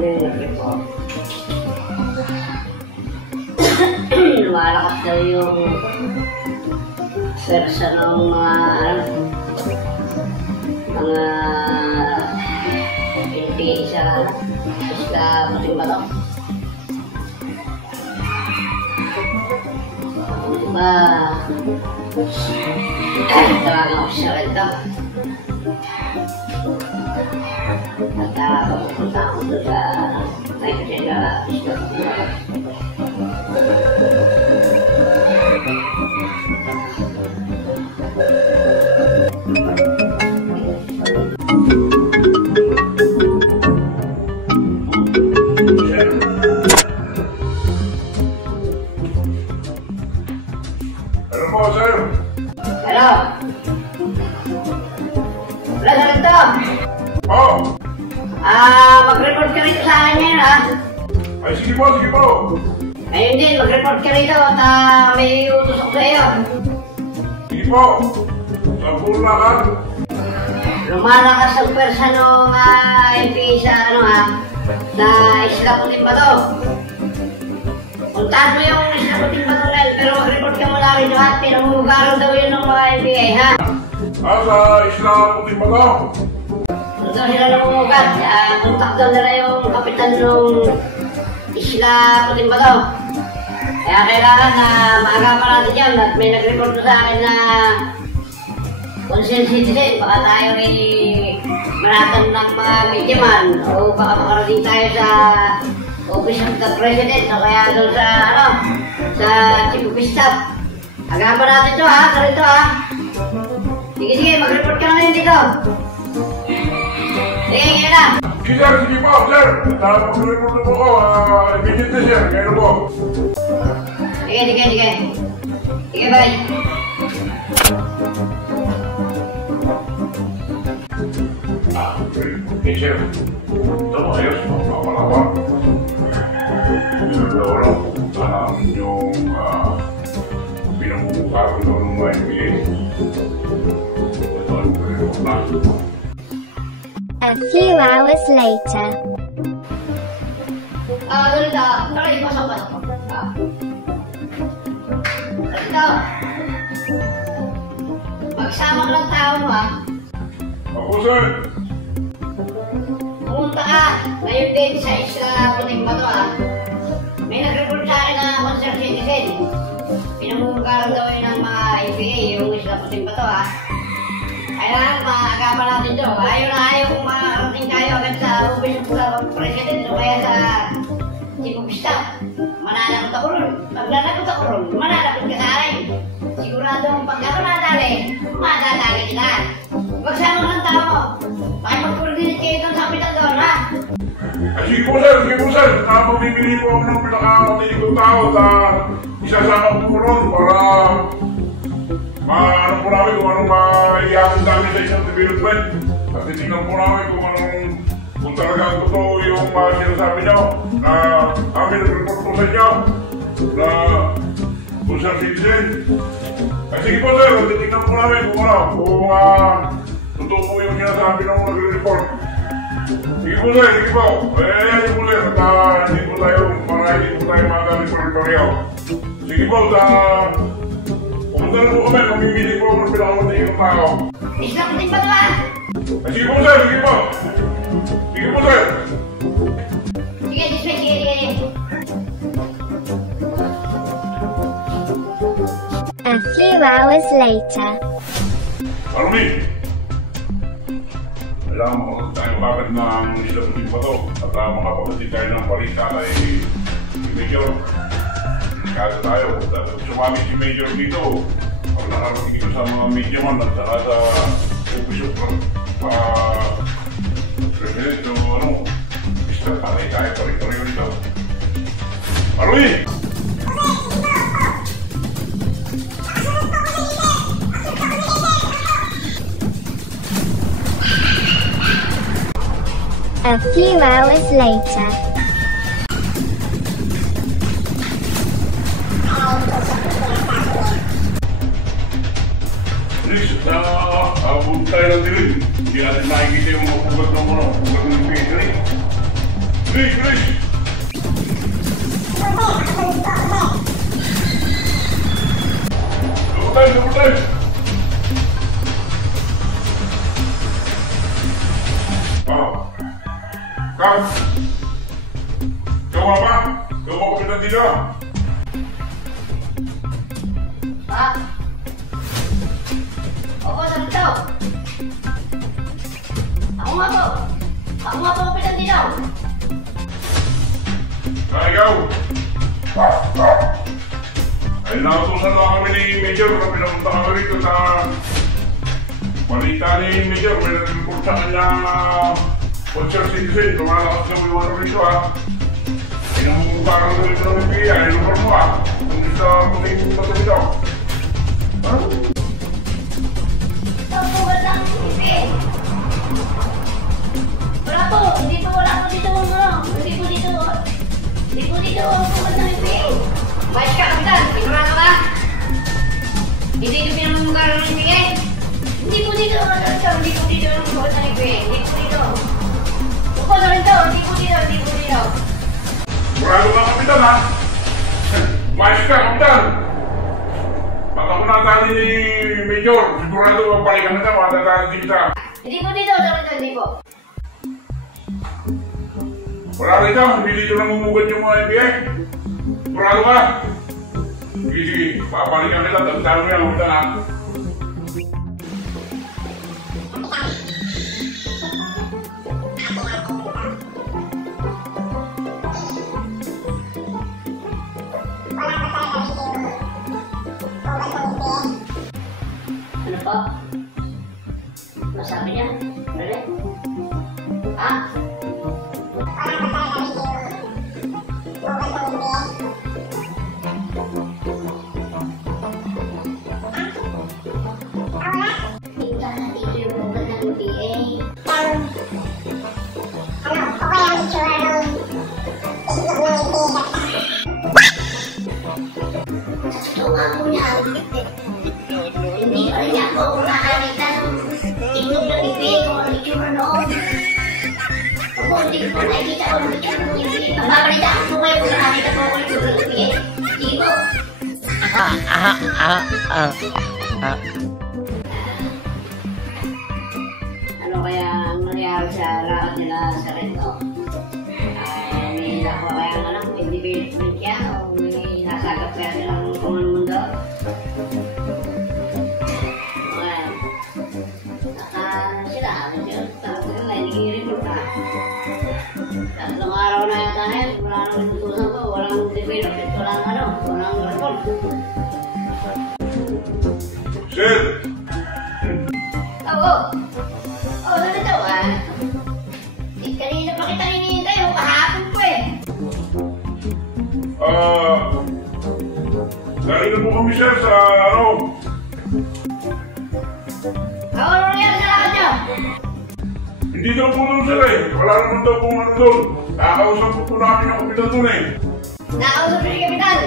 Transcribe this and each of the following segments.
report. Lumalakas daw yung versa ng mga Pilipino sa Isla Puting Bato. Diba, tawagan ako siya rito. At pupunta ako doon sa Isla Puting Bato. Ano po, sir? Hello? Wala na rin to? Oo. Mag-report ka rito sa akin ngayon, ha? Ay, sige po, sige po. Ngayon din, mag-report ka rito at may utos ako sa iyo. Sige po. Saan po lakad? Lumalakas ang pwersa nung MP sa na Isla Puting Bato. Puntahan mo yung Isla Puting Bato ngayon, pero mag-report ka muna rin at pinamumugaran daw yun ng mga MPA, ha? Sa Isla Puting Bato? Doon daw sila namumugat. Kontak daw nila yung kapitan ng Isla Puting Bato. Kaya kailangan na maagapan natin dyan at may nag-report na sa akin na concerned citizen, baka tayo ay manatan ng mga media man o baka makarating tayo sa Office of the President o kaya doon sa sa Chief of Staff. Agapan natin ito, ha? Karito, ha? Sige, mag-report ka na ngayon dito. Sige, ngayon na. Sige, sir, sige po, sir. Mag-report na po ko. Immediately, sir. Ngayon po. Sige. Sige, bye. Okay, sir. Ito mo, ayos. Mapapalawa. Sinagawa lang yung pinamumukaran daw ng mga MPA. Ito ang report na. A few hours later. Ganito. Tara, ipasok ako. Ganito. Magsama ka ng tao mo, ha? Ako, sir. Pumunta ka ngayon din sa Isla Puting Bato, ha? May nag-report sa akin na concerned citizen. Pinamumugaran daw yun ng mga MPA, yung Isla Puting Bato, ha? Kailangan maagapan natin ito. Ayaw kung makarating tayo agad sa Office of the President o kaya sa Chief of Staff. Mananagot ako ron. Pag nanagot ako ron, mananagot ka sa akin. Sigurado ang pagkano nadali, madadali kita. Magsama ka ng tao. Pakipag-coordinate kayo doon sa kapitan doon, ha? Sige po, sir. Mamimili po ako ng pinakatinig kong tao at isasama ko po ron para maano po namin kung anong maiyakin namin sa isang development. At titignan po namin kung talagang totoo yung sinasabi nyo na amin nag-report po sa inyo na concerned citizen. Sige po, sir. Titignan po namin kung totoo po yung sinasabi ng nag-report. Sige po, sir. Sige po. Hindi po tayo magaling pari-pareho. Sige po, pumunta na po kami. Mamimili po ng pinakaunti ng tao. Isla Puting Bato, ha? Sige po, sir. Sige po, sir. Sige. A few hours later. Arumi! Kailangan makakas tayo bakit ng Isla Puting Bato at makapagpatid tayo ng balita kay Major. Kaya tayo, dapat sumami si Major dito. Pag nakarating ito sa mga media man at saka sa Office of President o basta patay tayo pari-pareho dito. Arumi! A few hours later. Please, abot tayo ng dilim. Hindi natin nakikita yung mapugat ng pugat ng pantry. Bilis, bilis! Lubutan, lubutan! Kang! Ikaw ba? Ikaw ba kapitan dito? Ha? Opo, sarito. Ako nga po. Ako nga po kapitan dito. Ikaw! Ay, nautusan lang kami ni Major na pinapunta kami rito sa balita ni Major. May nag-report sa kanya concert citizen. Lumalakas na may wala rito ha. Pinamumukaran ko rito ng PIA. Ay, lugar mo ha. Kung isa puting bato dito. Tapugan lang yung ipi. Wala po. Hindi po wala po dito. Hindi po dito. Hindi po dito. Tapugan lang yung ipi. Bayos ka, kapitan. Pinura ka ba? Hindi dito pinamumukaran ng ipi eh. Hindi po dito. Hindi po dito. Tapugan lang yung ipi. Hindi po dito. Opo, sarito. Hindi po dito. Hindi po dito. Murado ka, kapitan ha. Bayos ka, kapitan. Pag ako natali ni Major, sigurado palikan na matatali kita. Hindi po dito. Sarito. Hindi po. Wala rito, hindi dito namumugad yung mga NBA. Sigurado ka? Sige, sige, papalikan kita, tagtalo niya, kapitan ha. Ano po? Masabi niya? Dali? Ha? Tingnan na dito yung bukan ng PA. Ito nga po niya. Hindi pa rin ako nakakita ng itlog ng ipi kung ano itsura noon. Opo, hindi ko nakikita kung ano itsura ng ipi. Mababalitaan ko kayo kung nakakita ko kung itsura ng ipi. Sige po. Ano kaya ang nangyari sa lakad nila sa Rento? Ay, may nakuha kaya ng anak, may development kaya o may nasagap kaya silang kuman mundo? Tatlong araw na yata na yun, wala nang tutusan ko, walang development, walang report. Sir! Oo. Oo, ano daw ah? Kanina pa kita hinihintay, kahapon po eh. Galing na po kami sir sa ano? Ano nangyari sa lakad niyo? Hindi daw po doon sir eh. Wala naman daw po ano doon. Nakausap po namin yung kapitan doon eh. Nakausap niyo si Kapitan?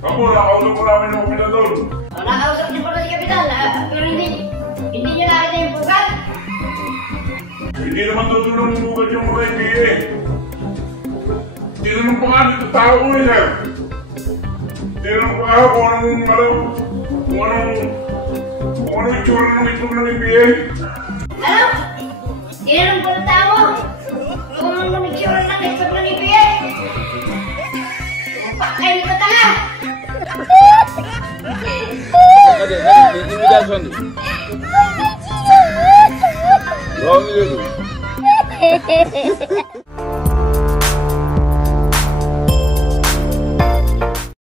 Ako, nakausap po namin yung kapitan doon. O, nakausap niyo pala si Kapitan, pero hindi niyo nakita yung bukat? Hindi naman daw doon namumugad yung mga IPA eh. Hindi naman po nga dito tao ko eh sir. Hindi naman po nga kung anong itsura ng itlog ng IPA. Ano? Tinanong po ng tao kung ano nag-sure na nag-stop ng IPA. Pakain ko tanga! Ini